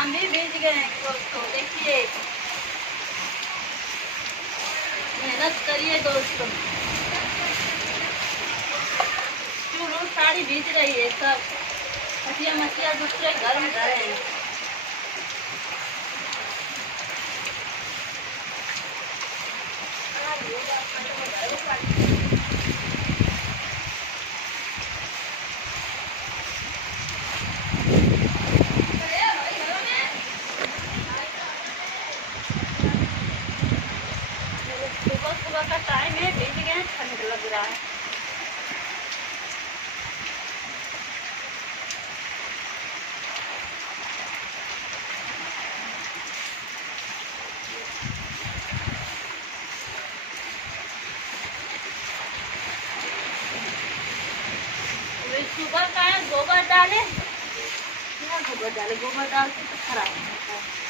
हम भी भीज गए हैं दोस्तों। देखिए मेहनत करिए दोस्तों। चूरू साड़ी भीज रही है सब। मछलियाँ मछलियाँ दूसरे घर में गए हैं। सुबह सुबह का टाइम है, भीज गए, ठंड लग रहा है। सुबह का है, गोबर डाले, गोबर डाले, गोबर डाल के तो खराब होता है।